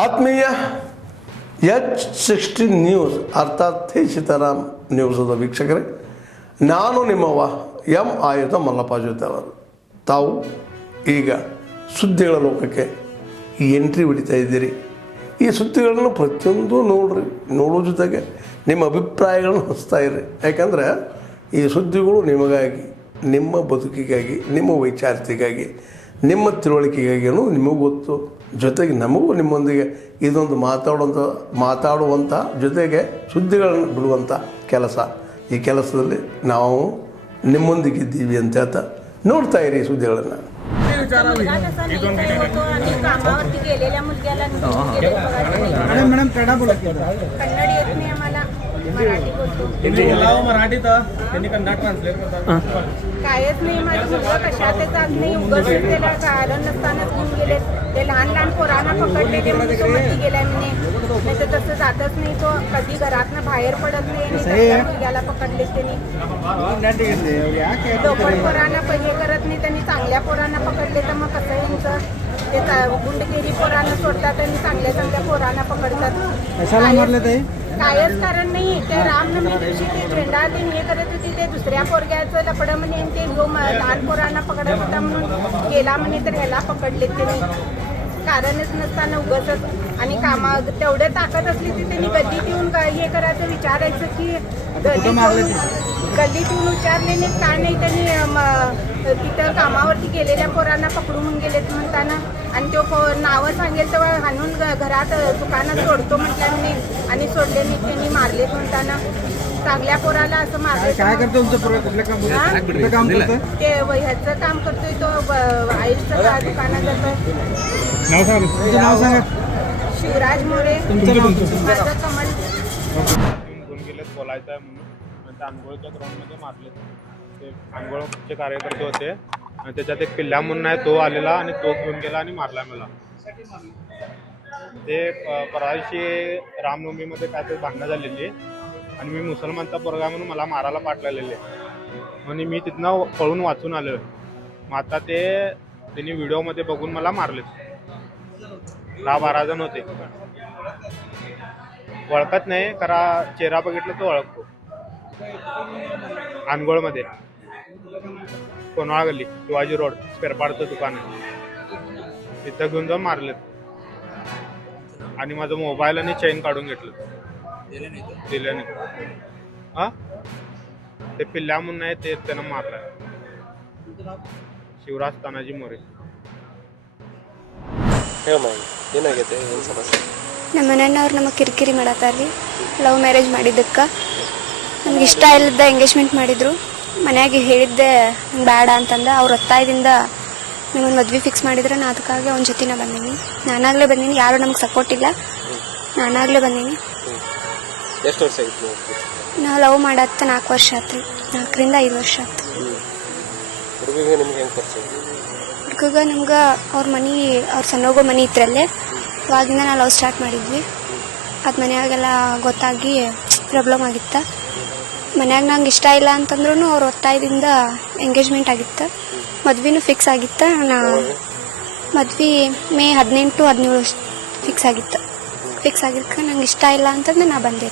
ಆತ್ಮೀಯ H16 news ಅರ್ಥಾತ್ ಸೀತಾರಾಮ್ ನ್ಯೂಸದ ವೀಕ್ಷಕರೇ, ನಾನು ನಿಮ್ಮವ ಎಂ ಆಯುಧ ಮಲ್ಲಪ್ಪ ಜೊತೆ ಅವರು. ತಾವು ಈಗ ಸುದ್ದಿಗಳ ಲೋಕಕ್ಕೆ ಎಂಟ್ರಿ ಹೊಡಿತಾ ಇದ್ದೀರಿ. ಈ ಸುದ್ದಿಗಳನ್ನು ಪ್ರತಿಯೊಂದು ನೋಡೋ ಜೊತೆಗೆ ನಿಮ್ಮ ಅಭಿಪ್ರಾಯಗಳನ್ನು ಹಂಚ್ತಾ ಇರ್ರಿ. ಯಾಕಂದರೆ ಈ ಸುದ್ದಿಗಳು ನಿಮಗಾಗಿ, ನಿಮ್ಮ ಬದುಕಿಗಾಗಿ, ನಿಮ್ಮ ವೈಚಾರಿಕೆಗಾಗಿ, ನಿಮ್ಮ ತಿಳುವಳಿಕೆಗಾಗಿ ನಿಮಗೂ ಗೊತ್ತು. ಜೊತೆಗೆ ನಮಗೂ ನಿಮ್ಮೊಂದಿಗೆ ಇದೊಂದು ಮಾತಾಡುವಂಥ ಜೊತೆಗೆ ಸುದ್ದಿಗಳನ್ನು ಬಿಡುವಂಥ ಕೆಲಸ. ಈ ಕೆಲಸದಲ್ಲಿ ನಾವು ನಿಮ್ಮೊಂದಿಗಿದ್ದೀವಿ ಅಂತ ಹೇಳ್ತಾ ನೋಡ್ತಾ ಇರಿ ಸುದ್ದಿಗಳನ್ನು. मराठी तर त्यांनी कन्नड ट्रान्सलेट करतात. कायच नाही, माझा मुलगा कशात जात नाही. उगाच त्याला कारण नसतानाच घेऊन गेले. ते लहान लहान पोरांना पकडलेले म्हणून तो मध्ये गेलाय म्हणे. नाही तर तसं जातच नाही. तो कधी घरातनं बाहेर पडत नाही. आणि मुलग्याला पकडले त्यांनी. लोकल पोरांना हे करत नाही, त्यांनी चांगल्या पोरांना पकडले. तर मग कसं यांचं ते गुंडगिरी पोरांना सोडतात आणि चांगल्या चांगल्या पोरांना पकडतात. कायच कारण नाही. ते रामनवमी दिवशी ते झेंडा ते हे करत होती. ते दुसऱ्या पोरग्याचं लपडं म्हणे. ते लहान पोरांना पकडत होता म्हणून गेला म्हणे. तर ह्याला पकडले त्यांनी कारणच नसताना उगाचच. आणि कामा तेवढे ताकद असली की त्यांनी गल्लीत येऊन हे करायचं, विचारायचं की गल्लीत येऊन विचारले नाही का नाही. त्यांनी तिथं कामावरती गेलेल्या पोरांना पकडून गेलेत म्हणताना. आणि तो नावं सांगेल तेव्हा हाणून घरात दुकानात सोडतो म्हटल्याने आणि सोडले नाही. त्यांनी मारलेत म्हणताना. चांगल्या पोराला असं मारले. काय करतो तुमचं पोरं? कुठलं काम करतो? ते ह्याचं काम करतोय. तो आईचं दुकानात जातोय. नाव सांगा. शिवराज मोरे. माझं कमल. घेऊन गेलेत बोलायचं आहे म्हणून. आंघोळच्या ग्राउंडमध्ये मारले. ते आंघोळचे कार्यकर्ते होते आणि त्याच्यात एक पिल्ल्या म्हणून आहे, तो आलेला आणि तो घेऊन गेला आणि मारला मला. ते परवाशी रामनवमीमध्ये काय तरी भांडणं झालेली आणि मी मुसलमानचा पोरगा म्हणून मला मारायला पाठवलेले म्हणून मी तिथनं पळून वाचून आलो. मग आता ते त्यांनी व्हिडिओमध्ये बघून मला मारले. 10-12 जण होते. ओळखत नाही, करा चेहरा बघितलं तो ओळखतो. अनगोळमध्ये कोणाळा गल्ली, शिवाजी रोड, स्पेअरपार्टचं दुकान आहे. तिथं घेऊन जाऊन मारलेत आणि माझं मोबाईल आणि चेन काढून घेतलं. दिलं नाही. हां, ते पिल्ल्या म्हणून आहे, ते त्यानं मारलं. ಶಿವರಾಜ್ ತಾನಾಜಿ मोरे. ನಮ್ಮ ಮನೆಯವ್ರು ನಮಗೆ ಕಿರಿಕಿರಿ ಮಾಡತ್ತಾರ್ರಿ. ಲವ್ ಮ್ಯಾರೇಜ್ ಮಾಡಿದ್ದಕ್ಕೆ ನಮ್ಗೆ ಇಷ್ಟ ಇಲ್ಲದ ಎಂಗೇಜ್ಮೆಂಟ್ ಮಾಡಿದ್ರು. ಮನ್ಯಾಗ ಹೇಳಿದ್ದೆ ನಂಗೆ ಬೇಡ ಅಂತಂದ. ಅವ್ರ ಒತ್ತಾಯದಿಂದ ನಿಮ್ಮನ್ನು ಮದ್ವೆ ಫಿಕ್ಸ್ ಮಾಡಿದ್ರೆ ನಾ ಅದಕ್ಕಾಗಿ ಅವ್ನ ಜೊತೆನ ಬಂದೀನಿ. ನಾನಾಗಲೇ ಬಂದೀನಿ, ಯಾರು ನಮ್ಗೆ ಸಪೋರ್ಟ್ ಇಲ್ಲ. ನಾನಾಗಲೇ ಬಂದೀನಿ. ಎಷ್ಟು ವರ್ಷ ಆಗಿತ್ತು? ನಾವು ಲವ್ ಮಾಡತ್ತ 4 ವರ್ಷ ಆಯ್ತು. 4ರಿಂದ 5 ವರ್ಷ ಆಯ್ತು. ಹುಡುಗಿಗೆ ನಿಮ್ಗೆ ಹೆಂಗೆ ಪರಿಚಯ? ಹುಡುಗ ನಮ್ಗೆ ಅವ್ರ ಸಣ್ಣೋಗೋ ಮನೆ ಇತ್ತರಲ್ಲೇ. ಅವಾಗಿಂದ ನಾವು ಲವ್ ಸ್ಟಾರ್ಟ್ ಮಾಡಿದ್ವಿ. ಅದು ಮನೆಯಾಗೆಲ್ಲ ಗೊತ್ತಾಗಿ ಪ್ರಾಬ್ಲಮ್ ಆಗಿತ್ತು. ಮನ್ಯಾಗ ನಂಗೆ ಇಷ್ಟ ಇಲ್ಲ ಅಂತಂದ್ರೂ ಅವ್ರ ಒತ್ತಾಯದಿಂದ ಎಂಗೇಜ್ಮೆಂಟ್ ಆಗಿತ್ತು. ಮದ್ವೆನೂ ಫಿಕ್ಸ್ ಆಗಿತ್ತು. ಮದ್ವೆ ಮೇ 18-17 ಫಿಕ್ಸ್ ಆಗಿತ್ತು. ಫಿಕ್ಸ್ ಆಗಿದ್ದಕ್ಕೆ ನಂಗೆ ಇಷ್ಟ ಇಲ್ಲ ಅಂತಂದ್ರೆ ನಾ ಬಂದೆ.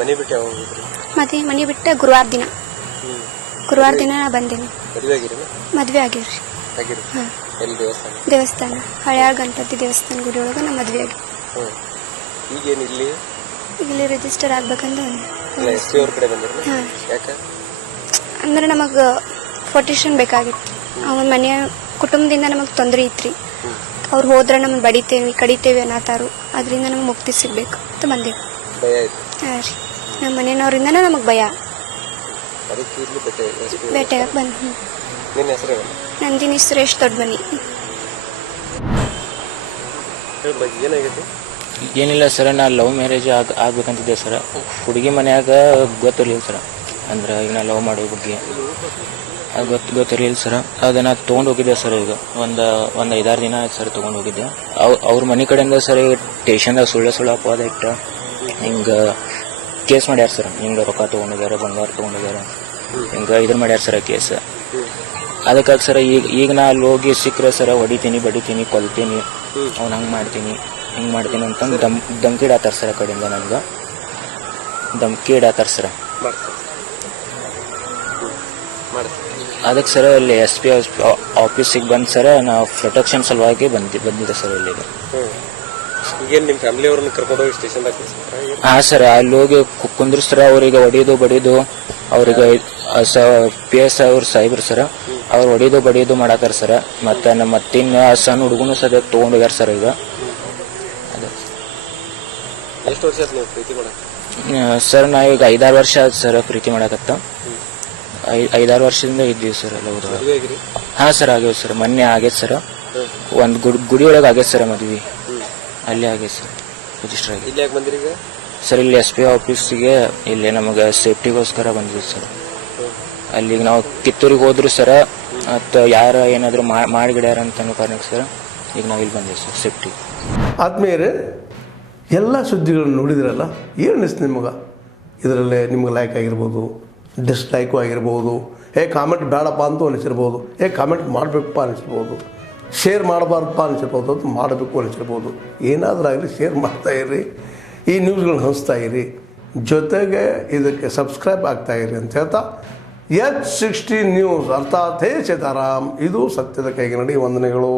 ಮನೆ ಬಿಟ್ಟು ಗುರುವಾರ ದಿನ ನಾ ಬಂದೇನಿ. ಮದುವೆ ಆಗಿವ್ರಿ. ಹಾಂ, ದೇವಸ್ಥಾನ, ಹಳೆಯ ಗಣಪತಿ ದೇವಸ್ಥಾನ ಗುಡಿ ಒಳಗೆ ನಾ ಮದುವೆ ಆಗಿ ಇಲ್ಲಿ ರಿಜಿಸ್ಟರ್ ಆಗ್ಬೇಕಂದ್ರೆ. ಹಾಂ, ಅಂದ್ರೆ ನಮಗೆ ಫೋಟೇಷನ್ ಬೇಕಾಗಿತ್ತು. ಅವನ ಮನೆಯ ಕುಟುಂಬದಿಂದ ನಮಗೆ ತೊಂದರೆ ಇತ್ತು. ಅವ್ರು ಹೋದ್ರೆ ನಮ್ಮನ್ನು ಕಡಿತೇವೆ ಅನ್ನತಾರು. ಅದರಿಂದ ನಮ್ಗೆ ಮುಕ್ತಿ ಸಿಗ್ಬೇಕು ಅಂತ ಬಂದೇವು. ಹಾಂ ರೀ, ನಮ್ಮ ಮನೆಯವ್ರಿಂದನೇ ನಮಗೆ ಭಯ. ಭೇಟಿಯಾಗಕ್ಕೆ ಬಂದು. ನಂದಿನಿ ಸುರೇಶ್ ದೊಡ್ಡಮನಿ. ಏನಿಲ್ಲ ಸರ್, ನಾ ಲವ್ ಮ್ಯಾರೇಜ್ ಆಗ್ಬೇಕಂತಿದ್ದೆ ಸರ್. ಹುಡುಗಿ ಮನ್ಯಾಗ ಗೊತ್ತಿರಲಿಲ್ಲ ಸರ್. ಅಂದ್ರೆ ಈಗ ನಾ ಲವ್ ಮಾಡೋ ಬಗ್ಗೆ ಅದು ಗೊತ್ತಿರಲಿಲ್ಲ ಸರ್. ಅದನ್ನು ತೊಗೊಂಡು ಹೋಗಿದ್ದೆ ಸರ್. ಈಗ ಒಂದು 5-6 ದಿನ ಆಯ್ತು ಸರ್ ತೊಗೊಂಡು ಹೋಗಿದ್ದೆ. ಅವ್ರ ಮನೆ ಕಡೆಯಿಂದ ಸರ್ ಸ್ಟೇಷನ್ದಾಗ ಸುಳ್ಳು ಅಪವಾದ ಇಟ್ಟು ಹಿಂಗೆ ಕೇಸ್ ಮಾಡ್ಯಾರ ಸರ್. ಹಿಂಗೆ ರೊಕ್ಕ ತೊಗೊಂಡಿದ್ದಾರೆ, ಬಂಗಾರ ತೊಗೊಂಡಿದ್ದಾರೆ, ಹಿಂಗೆ ಇದನ್ನು ಮಾಡ್ಯಾರ ಸರ್ ಕೇಸ್. ಅದಕ್ಕಾಗಿ ಸರ್ ಈಗ ನಾ ಅಲ್ಲಿ ಹೋಗಿ ಸಿಕ್ಕರೆ ಸರ್ ಹೊಡಿತೀನಿ, ಬಡಿತೀನಿ, ಕೊಲ್ತೀನಿ, ಅವ್ನು ಹಂಗೆ ಮಾಡ್ತೀನಿ. ಹಿಂಗೆ ಮಾಡ್ತೀನಿ ಅಂತಂದು ಧಮ್ಕಿ ಇಡತ್ತಾರ ಸರ್ ಆ ಕಡೆಯಿಂದ ನನಗೆ ಧಮ್ಕಿ ಇಡತ್ತಾರ ಸರ್. ಮಾಡ್ತಾರೆ ಮಾಡ್ತಾರೆ ಅದಕ್ಕೆ ಸರ್ ಅಲ್ಲಿ SP ಆಫೀಸಿಗೆ ಬಂದು ಸರ್ ನಾವು ಪ್ರೊಟೆಕ್ಷನ್ ಸಲುವಾಗಿ ಬಂದಿದ್ದೆ ಸರ್ ಇಲ್ಲಿಗೆ. ಈಗೇನು ನಿಮ್ಮ ಫ್ಯಾಮಿಲಿ ಅವ್ರನ್ನ ಕರ್ಕೊಂಡೋಗಿ ಸ್ಟೇಷನ್ದಾಗ ಕಳಿಸ್ತಾರೆ? ಹಾಂ ಸರ್, ಅಲ್ಲಿ ಹೋಗಿ ಕುಂದ್ರಿಸ್ತಾರ, ಅವರಿಗೆ ಬಡಿದು ಅವ್ರಿಗೆ PS ಅವ್ರ ಸಾಹೇಬ್ರು ಸರ್ ಅವ್ರು ಬಡಿದು ಮಾಡತ್ತಾರ ಸರ್. ಮತ್ತು ಮತ್ತಿನ್ನು ಆ ಸಣ್ಣ ಹುಡುಗನು ಸದ್ಯ ತೊಗೊಂಡೋಗ್ಯಾರ ಸರ್ ಈಗ. ಅದೇ ಎಷ್ಟು ವರ್ಷ ಆಯ್ತು ನೀವು ಪ್ರೀತಿ ಮಾಡಕ್ಕೆ? ಸರ್ ನಾವು ಈಗ 5-6 ವರ್ಷ ಆಯ್ತು ಸರ್ ಪ್ರೀತಿ ಮಾಡಕತ್ತ. 5-6 ವರ್ಷದಿಂದ ಇದ್ದೀವಿ ಸರ್ ಎಲ್ಲ ಹೋದ. ಮದುವೆ ಆಗಿರಿ? ಹಾಂ ಸರ್ ಆಗ್ಯಾವ ಸರ್, ಮೊನ್ನೆ ಆಗೈತೆ ಸರ್. ಒಂದು ಗುಡಿ ಒಳಗೆ ಆಗೈತೆ ಸರ್ ಮದ್ವೆ, ಅಲ್ಲೇ ಆಗೈತೆ ಸರ್ ರಿಜಿಸ್ಟರ್ ಆಗಿ. ಇಲ್ಲಿ ಯಾಕೆ ಬಂದಿರಿ ಈಗ? ಸರ್ ಇಲ್ಲಿ SP ಆಫೀಸಿಗೆ ಇಲ್ಲಿ ನಮಗೆ ಸೇಫ್ಟಿಗೋಸ್ಕರ ಬಂದಿದ್ವಿ ಸರ್. ಅಲ್ಲಿಗೆ ನಾವು ಕಿತ್ತೂರಿಗೆ ಹೋದ್ರು ಸರ ಮತ್ತು ಯಾರು ಏನಾದರೂ ಮಾಡಿಗಿಡ್ಯಾರ ಅಂತ ಅನ್ನೋ ಕಾರಣಕ್ಕೆ ಸರ್ ಈಗ ನಾವು ಇಲ್ಲಿ ಬಂದಿವಿ ಸರ್ ಸೇಫ್ಟಿ. ಆದ್ಮೇಲೆ ಎಲ್ಲ ಸುದ್ದಿಗಳನ್ನು ನೋಡಿದ್ರಲ್ಲ, ಏನು ಅನಿಸ್ತು ನಿಮಗೆ? ಇದರಲ್ಲೇ ನಿಮ್ಗೆ ಲೈಕ್ ಆಗಿರ್ಬೋದು, ಡಿಸ್ಲೈಕು ಆಗಿರ್ಬೋದು, ಕಾಮೆಂಟ್ ಬೇಡಪ್ಪ ಅಂತೂ ಅನಿಸಿರ್ಬೋದು, ಕಾಮೆಂಟ್ ಮಾಡಬೇಕಪ್ಪ ಅನಿಸಿರ್ಬೋದು, ಶೇರ್ ಮಾಡಬಾರ್ದಪ್ಪ ಅನಿಸಿರ್ಬೋದು, ಅದು ಮಾಡಬೇಕು ಅನಿಸಿರ್ಬೋದು. ಏನಾದರೂ ಆಗಲಿ ಶೇರ್ ಮಾಡ್ತಾಯಿರಿ, ಈ ನ್ಯೂಸ್ಗಳನ್ನ ಹಂಚ್ತಾ ಇರಿ, ಜೊತೆಗೆ ಇದಕ್ಕೆ ಸಬ್ಸ್ಕ್ರೈಬ್ ಆಗ್ತಾಯಿರಿ ಅಂತ ಹೇಳ್ತಾ H16 ನ್ಯೂಸ್ ಅರ್ಥಾತ್ ಹೇ ಸೀತಾರಾಮ್, ಇದು ಸತ್ಯದ ಕೈಗೆ ನಡಿ. ವಂದನೆಗಳು.